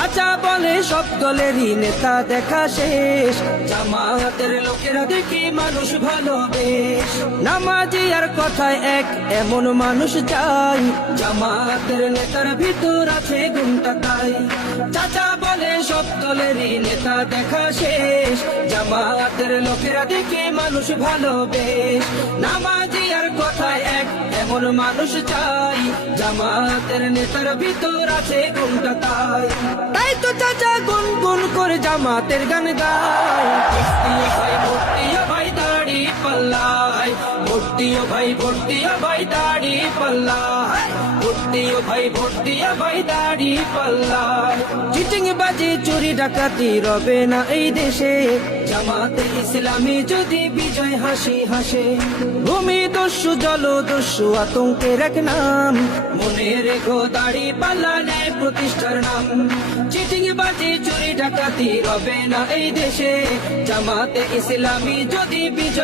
চাচা বলে সব দলেরই নেতা দেখা শেষ, জামাতের লোকেরা দেখি মানুষ ভালোবেশ। নামাজি আর কথায় এক এমন মানুষ চাই, জামাতের নেতার ভিতর আছে গুণটা তাই। চাচা বলে সব দলেরই নেতা দেখা শেষ, জামাতের লোকেরা দেখি মানুষ ভালোবেশ। নামাজি আর কথায় এক এমন মানুষ চাই, জামাতের নেতার ভিতর আছে গুণটা তাই। তাই তো চাচা গুনগুন করে জামাতের গান গায়, ভর্তিও ভাই দাড়ি পাল্লায়, ভর্তিও ভাই দাড়ি পাল্লায়, ভর্তিও ভাই দাড়ি পাল্লায়। চিটিং বাজি চুরি ডাকাতি রবে না এই দেশে, জামাতে ইসলামী যদি বিজয় হাসি হাসে। ভূমি দস্যু জলদস্যু আতঙ্কের এক নাম, মনে রেখো দাড়ি পাল্লা ন্যায় প্রতিষ্ঠার নাম। চিটিং বাজি চুরি ডাকাতি রবে না এই দেশে, জামাতে ইসলামী যদি বিজয়